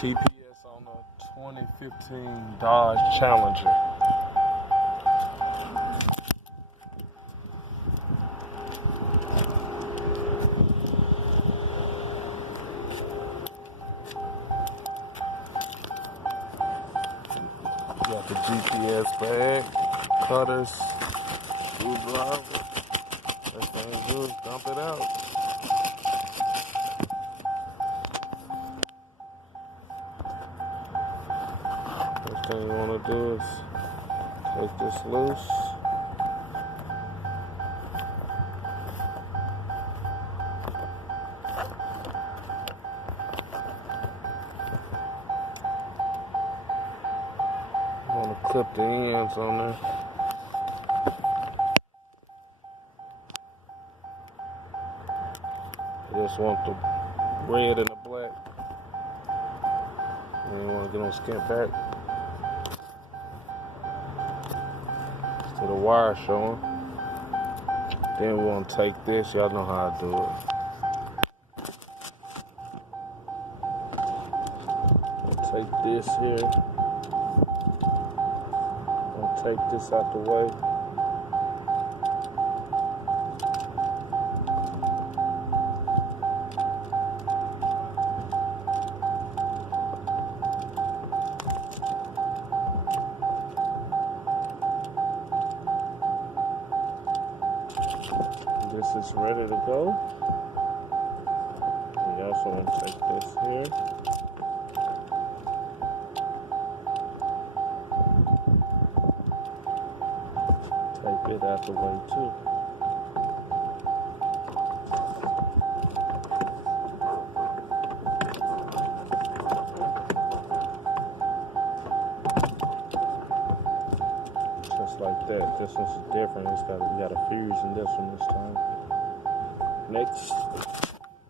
GPS on a 2015 Dodge Challenger. Got the GPS bag, cutters, screwdriver. First thing to do is dump it out. First thing you want to do is take this loose. You want to clip the ends on there. You just want the red and the black. And you want to get on skint back. So the wire showing. Then we want to take this. Y'all know how I do it. Take this here. Take this out the way. This is ready to go. We also want to take this here. Take it out the way too. Just like that. This one's different. We got a fuse in this one this time. Next, what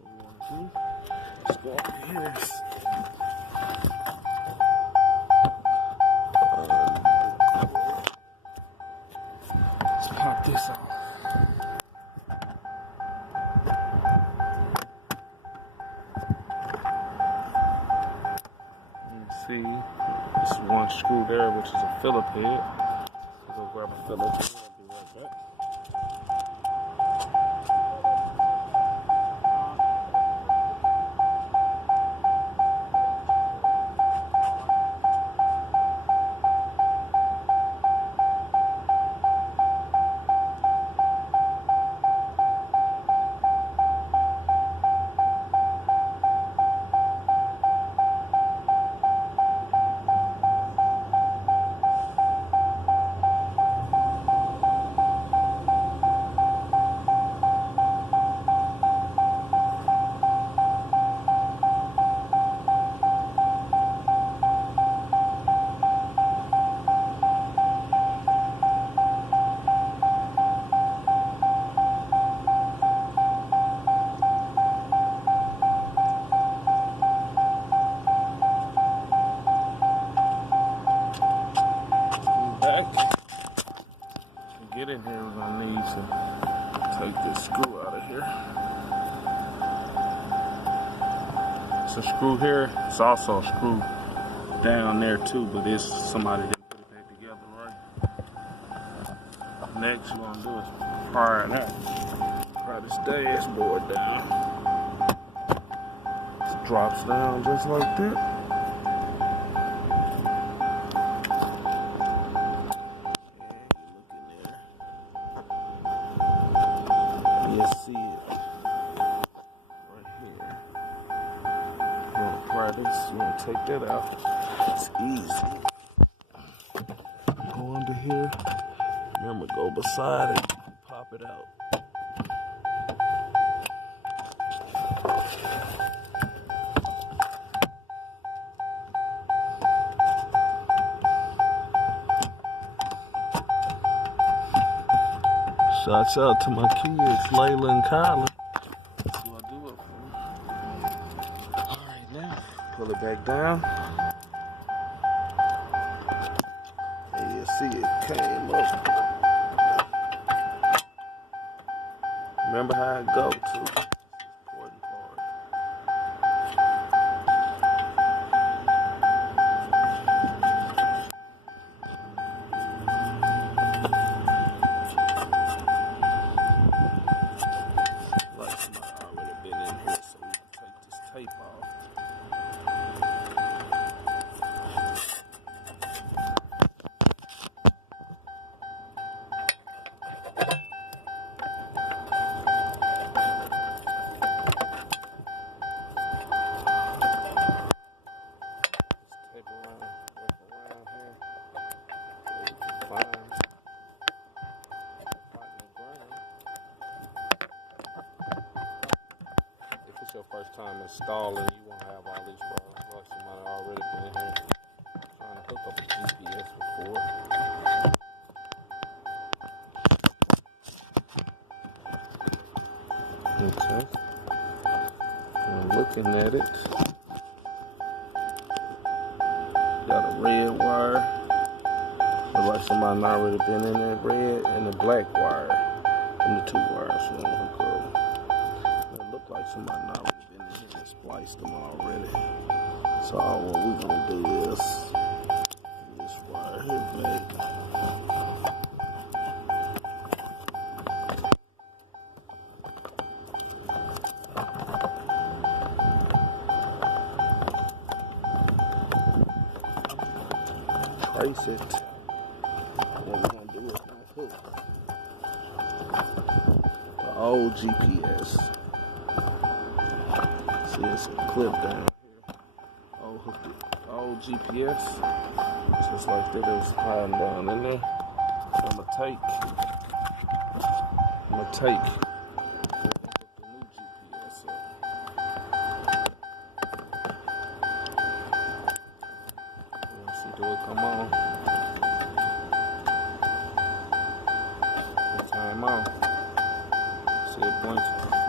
we want to do, let's go over here. Let's pop this off. You see, this is one screw there, which is a Phillip head. We'll go grab a Phillip head. I'll be right back. Get in here, we're gonna need to take this screw out of here. It's a screw here. It's also a screw down there too, but somebody didn't put it back together right. Next, you're gonna do is pry it out. Pry this dashboard down. It drops down just like that. You see it right here. You want to pry this, you want to take that out. It's easy. Go under here. Remember, go beside it. Pop it out. Shouts out to my kids, Layla and Kyla. That's what I do it for. Alright, now, pull it back down. And you see it came up. Remember how it go, too. Important part. installing, you won't have all these problems. Like somebody already been in here trying to hook up a GPS before. Okay. And looking at it, got a red wire. Looks like somebody already been in there. Red and a black wire. And the 2 wires you want to hook up. It looked like somebody already been in here and spliced them already. So all what we're gonna do is this wire here back. Trace it. What we're gonna do is gonna hook the old GPS. See, it's a clip down here. Old GPS. Just like that, it was hiding down in there. So I'm gonna take the new GPS up. Let's see, do it come on? Time on. See it blinking.